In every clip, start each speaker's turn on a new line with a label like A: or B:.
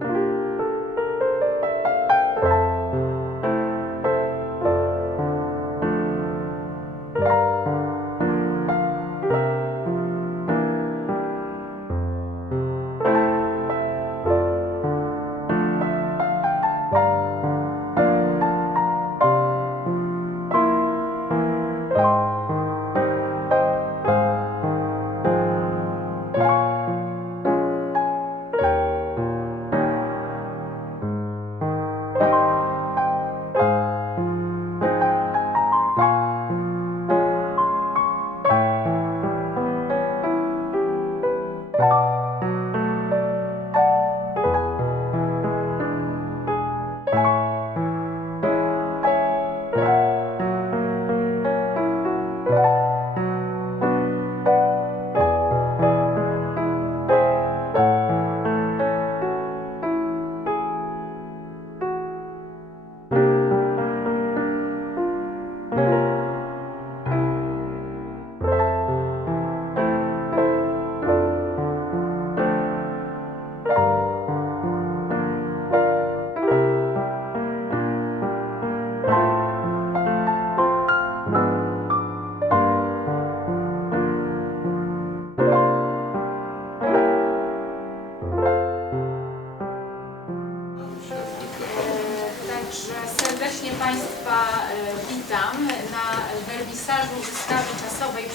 A: E,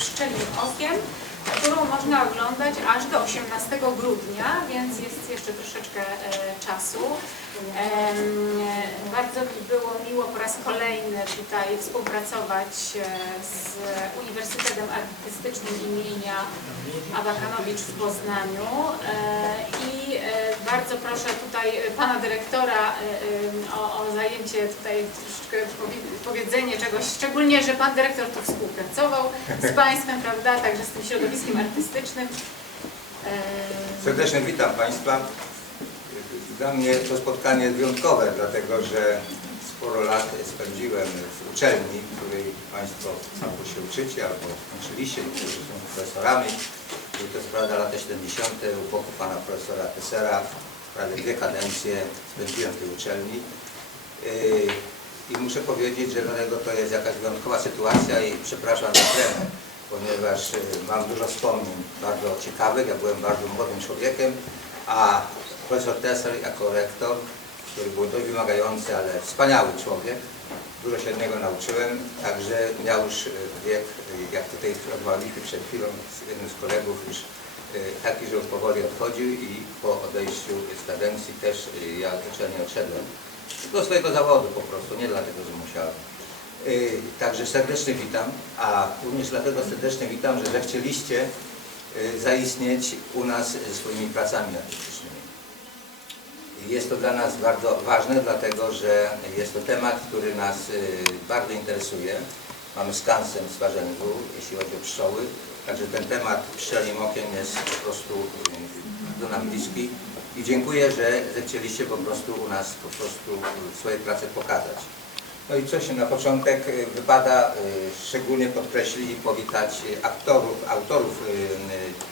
A: Pszczelim Okiem, którą można oglądać aż do 18 grudnia, więc jest jeszcze troszeczkę e, czasu. Bardzo mi było miło po raz kolejny tutaj współpracować e, z Uniwersytetem Artystycznym imienia Abakanowicz w Poznaniu E, i e, bardzo proszę tutaj pana dyrektora o, o zajęcie tutaj troszeczkę powie- powiedzenie czegoś, szczególnie, że pan dyrektor tu współpracował z państwem, prawda, także z tym środowiskiem artystycznym.
B: Serdecznie witam Państwa. Dla mnie to spotkanie jest wyjątkowe, dlatego że sporo lat spędziłem w uczelni, w której Państwo albo się uczycie, albo uczyliście, niektórzy są profesorami. Były to sprawy lata 70. u boku pana profesora Tessera. Prawie dwie kadencje spędziłem w tej uczelni. Yy, I muszę powiedzieć, że dlatego to jest jakaś wyjątkowa sytuacja i przepraszam za tremę, ponieważ yy, mam dużo wspomnień bardzo ciekawych. Ja byłem bardzo młodym człowiekiem, a profesor Tesser jako rektor, który był dość wymagający, ale wspaniały człowiek, dużo się od niego nauczyłem, także miał już yy, wiek, yy, jak tutaj rozmawialiśmy przed chwilą z jednym z kolegów, już yy, taki, że powoli odchodził i po odejściu z kadencji też ja z uczelni odszedłem do swojego zawodu po prostu, nie dlatego, że musiałem. Także serdecznie witam, a również dlatego serdecznie witam, że zechcieliście zaistnieć u nas swoimi pracami. Jest to dla nas bardzo ważne, dlatego że jest to temat, który nas yy, bardzo interesuje. Mamy skansem z Warzęgu, jeśli chodzi o pszczoły, także ten temat pszczelim okiem jest po prostu yy, do nam bliski i dziękuję, że zechcieliście po prostu u nas po prostu swoje prace pokazać. No i coś na początek y, wypada y, szczególnie podkreślić i powitać y, aktorów, autorów y, y,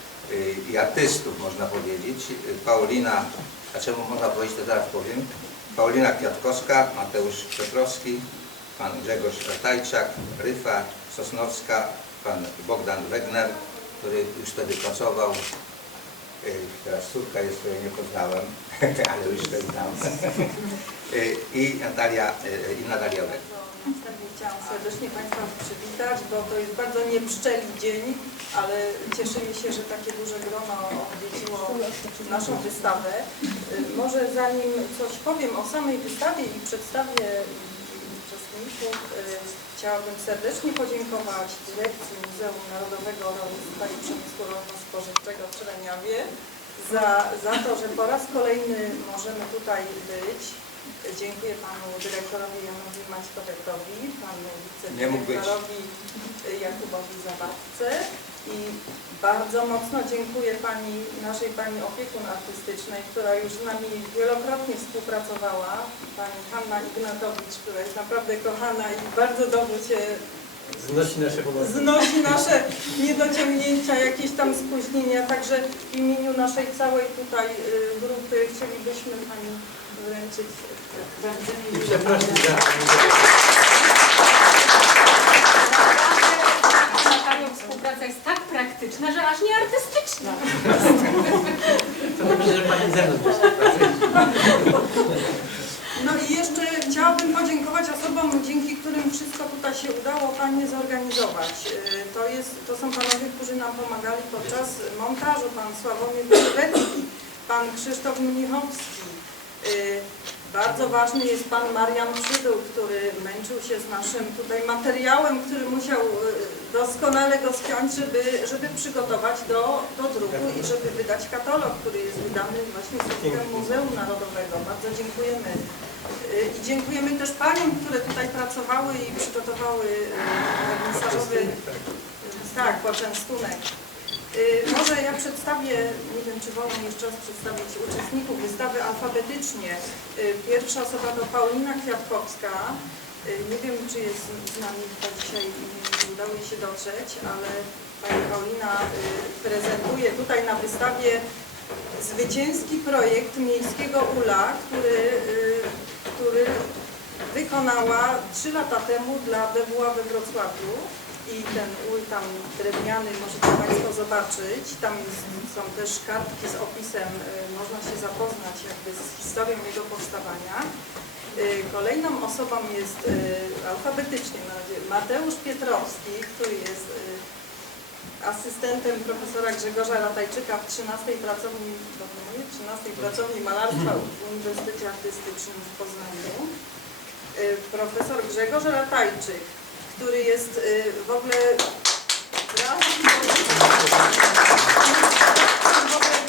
B: i artystów, można powiedzieć. Paulina, a czemu można powiedzieć, to zaraz powiem. Paulina Kwiatkowska, Mateusz Piotrowski, pan Grzegorz Ratajczak, Ryfa Sosnowska, pan Bogdan Wegner, który już wtedy pracował Y, Teraz córka jest, której nie poznałem, ale już też znam. Y, I Natalia, y, i Natalia. Wstępnie
C: chciałam serdecznie Państwa przywitać, bo to jest bardzo niepszczeli dzień, ale cieszymy się, że takie duże grono odwiedziło naszą wystawę. Y, Może zanim coś powiem o samej wystawie i przedstawię uczestników, y, chciałabym serdecznie podziękować Dyrekcji Muzeum Narodowego Rolnictwa i Przemysłu Rolno-Spożywczego w Czerniawie za, za to, że po raz kolejny możemy tutaj być. Dziękuję panu dyrektorowi Janowi Maćkowetowi, panu wicedyrektorowi Jakubowi Zabawce i bardzo mocno dziękuję pani, naszej pani opiekun artystycznej, która już z nami wielokrotnie współpracowała, pani Hanna Ignatowicz, która jest naprawdę kochana i bardzo dobrze się
B: Znosi nasze pomocy.
C: znosi nasze niedociągnięcia, jakieś tam spóźnienia. Także w imieniu naszej całej tutaj y, grupy chcielibyśmy Pani wręczyć Bardzo I miło. przepraszam
B: za...
A: Natalią współpraca jest tak praktyczna, że aż nie artystyczna. To dobrze, że Pani ze mną.
C: No i jeszcze chciałabym podziękować osobom, dzięki którym wszystko tutaj się udało Panie zorganizować. Y, To, jest, to są Panowie, którzy nam pomagali podczas montażu. Pan Sławomir Wyrwecki, Pan Krzysztof Mnichowski. Y, Bardzo ważny jest Pan Marian Przydół, który męczył się z naszym tutaj materiałem, który musiał y, doskonale go spiąć, żeby, żeby przygotować do, do druku i żeby wydać katalog, który jest wydany właśnie środkiem Muzeum Narodowego. Bardzo dziękujemy. Y, I dziękujemy też Paniom, które tutaj pracowały i przygotowały y, wernisażowy tak, poczęstunek. Y, ja przedstawię, nie wiem czy wolno jeszcze raz przedstawić uczestników wystawy alfabetycznie. Y, Pierwsza osoba to Paulina Kwiatkowska. Y, Nie wiem czy jest z nami chyba dzisiaj, nie udało jej się dotrzeć, ale Pani Paulina y, prezentuje tutaj na wystawie zwycięski projekt miejskiego ULA, który, y, który wykonała trzy lata temu dla BWA we Wrocławiu i ten tam drewniany możecie Państwo zobaczyć. Tam są też kartki z opisem, y, można się zapoznać jakby z historią jego powstawania. Y, Kolejną osobą jest y, alfabetycznie Mateusz Pietrowski, który jest asystentem profesora Grzegorza Ratajczyka w 13 pracowni, dobrze mówię? 13 pracowni malarstwa w Uniwersytecie Artystycznym w Poznaniu. Profesor Grzegorz Ratajczyk, który jest w ogóle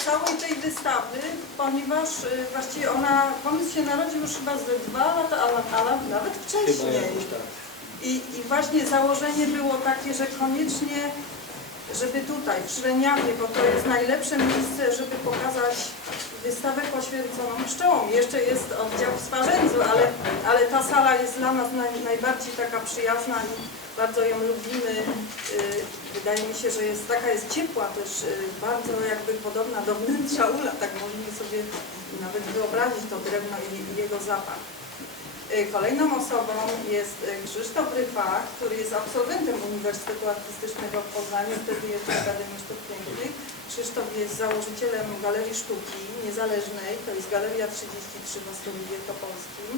C: całej tej wystawy, ponieważ y, właściwie ona, pomysł się narodził już chyba ze dwa lata, ale, ale nawet wcześniej. I, I właśnie założenie było takie, że koniecznie, żeby tutaj, w Szreniawie, bo to jest najlepsze miejsce, żeby pokazać wystawę poświęconą pszczołom. Jeszcze jest oddział w Swarzędzu, ale, ta sala jest dla nas naj, najbardziej taka przyjazna i bardzo ją lubimy. Y, Wydaje mi się, że jest taka jest ciepła też, y, bardzo jakby podobna do wnętrza ula, tak możemy sobie nawet wyobrazić to drewno i, jego zapach. Y, Kolejną osobą jest Krzysztof Ryfach, który jest absolwentem Uniwersytetu Artystycznego w Poznaniu, wtedy jeszcze Akademii Sztuk Pięknych. Krzysztof jest założycielem Galerii Sztuki Niezależnej, to jest Galeria 33 w Ostrowie Wielkopolskim.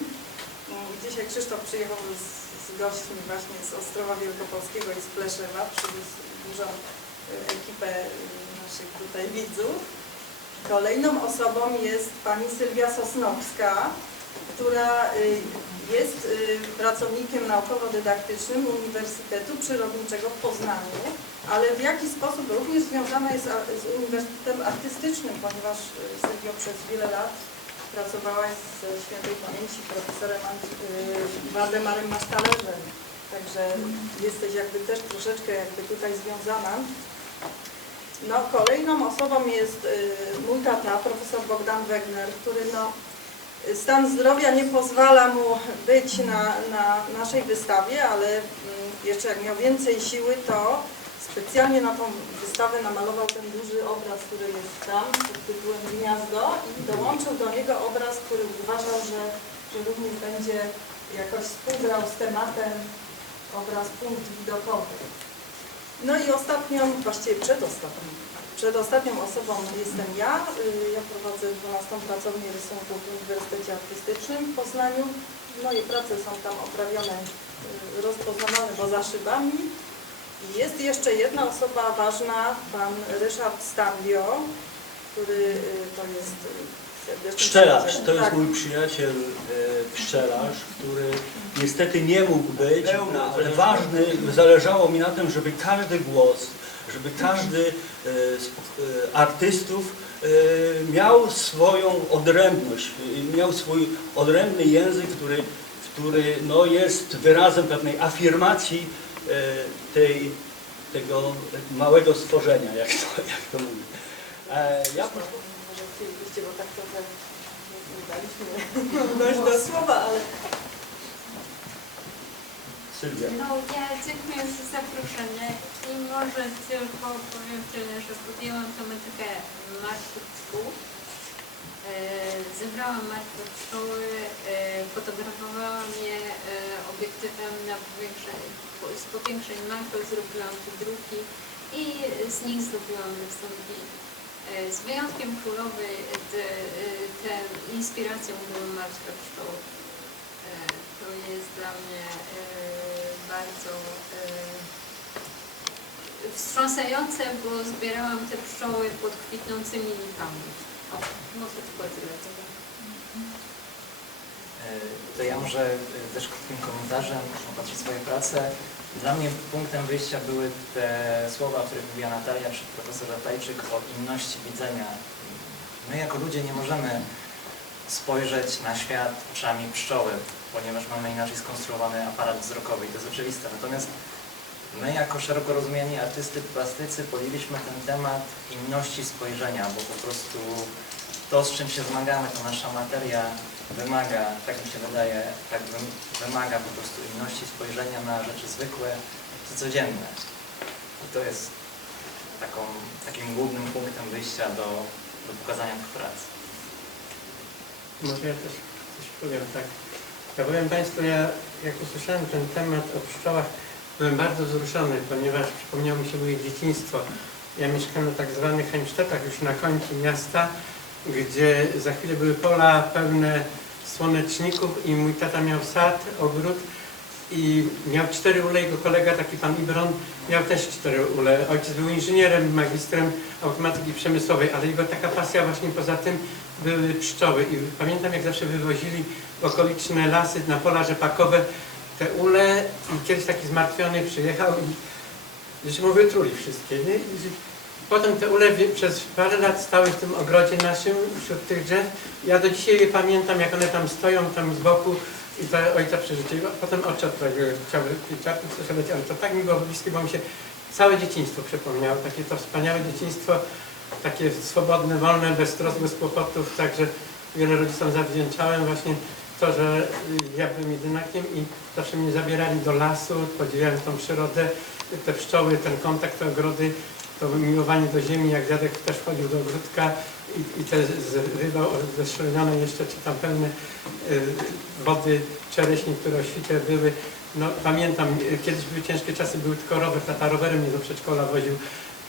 C: Dzisiaj Krzysztof przyjechał z, z gośćmi właśnie z Ostrowa Wielkopolskiego i z Pleszewa, przywiózł dużą y, ekipę y, naszych tutaj widzów. Kolejną osobą jest pani Sylwia Sosnowska, która y, jest pracownikiem naukowo-dydaktycznym Uniwersytetu Przyrodniczego w Poznaniu, ale w jaki sposób również związana jest z Uniwersytetem Artystycznym, ponieważ Sylwio przez wiele lat pracowałaś ze świętej pamięci profesorem y, Waldemarem Masztalerzem. Także jesteś jakby też troszeczkę jakby tutaj związana. No, kolejną osobą jest y, mój tata, profesor Bogdan Wegner, który no, stan zdrowia nie pozwala mu być na, na naszej wystawie, ale mm, jeszcze jak miał więcej siły, to specjalnie na tą wystawę namalował ten duży obraz, który jest tam pod tytułem Gniazdo i dołączył do niego obraz, który uważał, że, że również będzie jakoś współgrał z tematem obraz punkt widokowy. No i ostatnią, właściwie przedostatnią, przedostatnią osobą jestem ja. Y, Ja prowadzę 12 pracownię rysunków w Uniwersytecie Artystycznym w Poznaniu. Moje prace są tam oprawione, y, rozpoznawane poza szybami. Jest jeszcze jedna osoba ważna, pan Ryszard Stambio, który y, to jest
D: y, Pszczelarz, to jest Tak. mój przyjaciel e, pszczelarz, który niestety nie mógł być, ale ważny, zależało mi na tym, żeby każdy głos, żeby każdy z e, artystów e, miał swoją odrębność, miał swój odrębny język, który, który no, jest wyrazem pewnej afirmacji tej, tego małego stworzenia, jak to, jak to mówię. E, Ja Może chcielibyście, bo tak trochę nie
E: daliśmy dojść do słowa, ale Sylwia. No ja dziękuję za zaproszenie i może tylko powiem tyle, że podjęłam tematykę martwych pszczół. E, Zebrałam martwe pszczoły, e, fotografowałam je e, obiektywem na powiększeń, z powiększeń makro, zrobiłam wydruki i z nich zrobiłam rysunki. E, Z wyjątkiem królowej te, e, te inspiracją były martwe pszczoły. E, To jest dla mnie e, bardzo wstrząsające, bo zbierałam te pszczoły pod kwitnącymi lipami. O, może tylko tyle
F: To ja może też krótkim komentarzem opatrzę swoje prace. Dla mnie punktem wyjścia były te słowa, o których mówiła Natalia czy profesor Ratajczyk o inności widzenia. My jako ludzie nie możemy spojrzeć na świat oczami pszczoły, ponieważ mamy inaczej skonstruowany aparat wzrokowy i to jest oczywiste. Natomiast my jako szeroko rozumiani artysty, plastycy podjęliśmy ten temat inności spojrzenia, bo po prostu to, z czym się zmagamy, to nasza materia wymaga, tak mi się wydaje, tak wym- wymaga po prostu inności spojrzenia na rzeczy zwykłe czy codzienne. I to jest taką, takim głównym punktem wyjścia do, do pokazania tych prac.
G: Może ja też coś powiem tak. Ja powiem Państwu, ja jak usłyszałem ten temat o pszczołach, byłem bardzo wzruszony, ponieważ przypomniało mi się moje dzieciństwo. Ja mieszkałem na tak zwanych Heimstedtach, już na końcu miasta, gdzie za chwilę były pola pełne słoneczników i mój tata miał sad, ogród i miał cztery ule, jego kolega, taki pan Ibron, miał też cztery ule. Ojciec był inżynierem, magistrem automatyki przemysłowej, ale jego taka pasja właśnie poza tym były pszczoły. I pamiętam, jak zawsze wywozili okoliczne lasy na pola rzepakowe te ule i kiedyś taki zmartwiony przyjechał i żeśmy mu wytruli wszystkie. Nie? Potem te ule wie- przez parę lat stały w tym ogrodzie naszym, wśród tych drzew. Ja do dzisiaj je pamiętam, jak one tam stoją tam z boku i to ojca przeżycie. I Potem oczy od tego chciały pieczarki strzelać, ale to tak mi było bliskie, bo mi się całe dzieciństwo przypomniało. Takie to wspaniałe dzieciństwo, takie swobodne, wolne, bez trosk, bez kłopotów. Także wiele rodzicom zawdzięczałem właśnie to, że ja byłem jedynakiem i zawsze mnie zabierali do lasu, podziwiałem tą przyrodę, te pszczoły, ten kontakt, te ogrody, to miłowanie do ziemi, jak dziadek też wchodził do ogródka i, i te zrywał zestrzelone jeszcze, czy tam pełne y, wody czereśni, które o świcie były. No pamiętam, kiedyś były ciężkie czasy, był tylko rower, tata rowerem mnie do przedszkola woził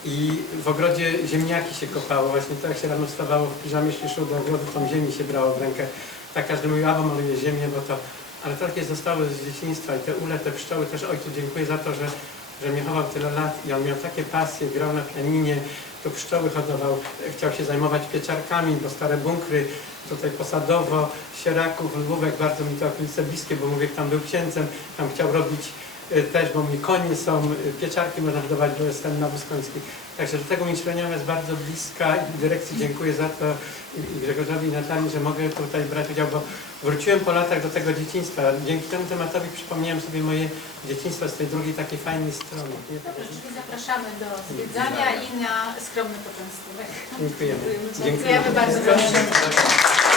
G: i w ogrodzie ziemniaki się kopało, właśnie to jak się rano wstawało w piżamie, szło do ogrodu, tą ziemi się brało w rękę. Tak każdy mówił, a bo maluje ziemię, bo to... Ale takie zostało z dzieciństwa i te ule, te pszczoły, też ojcu dziękuję za to, że, że mnie chował tyle lat i on miał takie pasje, grał na pianinie, to pszczoły hodował, chciał się zajmować pieczarkami, bo stare bunkry, tutaj posadowo, sieraków, lwówek, bardzo mi to okolice bliskie, bo mówię, tam był księdzem, tam chciał robić y, też, bo mi konie są, y, pieczarki można hodować, bo jestem na Wuskoński. Także do tego mi Śreniawa jest bardzo bliska i dyrekcji dziękuję za to i Grzegorzowi i Natalii, że mogę tutaj brać udział, bo wróciłem po latach do tego dzieciństwa. Dzięki temu tematowi przypomniałem sobie moje dzieciństwo z tej drugiej takiej fajnej strony.
A: Dobrze, czyli zapraszamy do zwiedzania i na skromny poczęstunek.
B: Dziękujemy. Dziękujemy bardzo.
A: Proszę.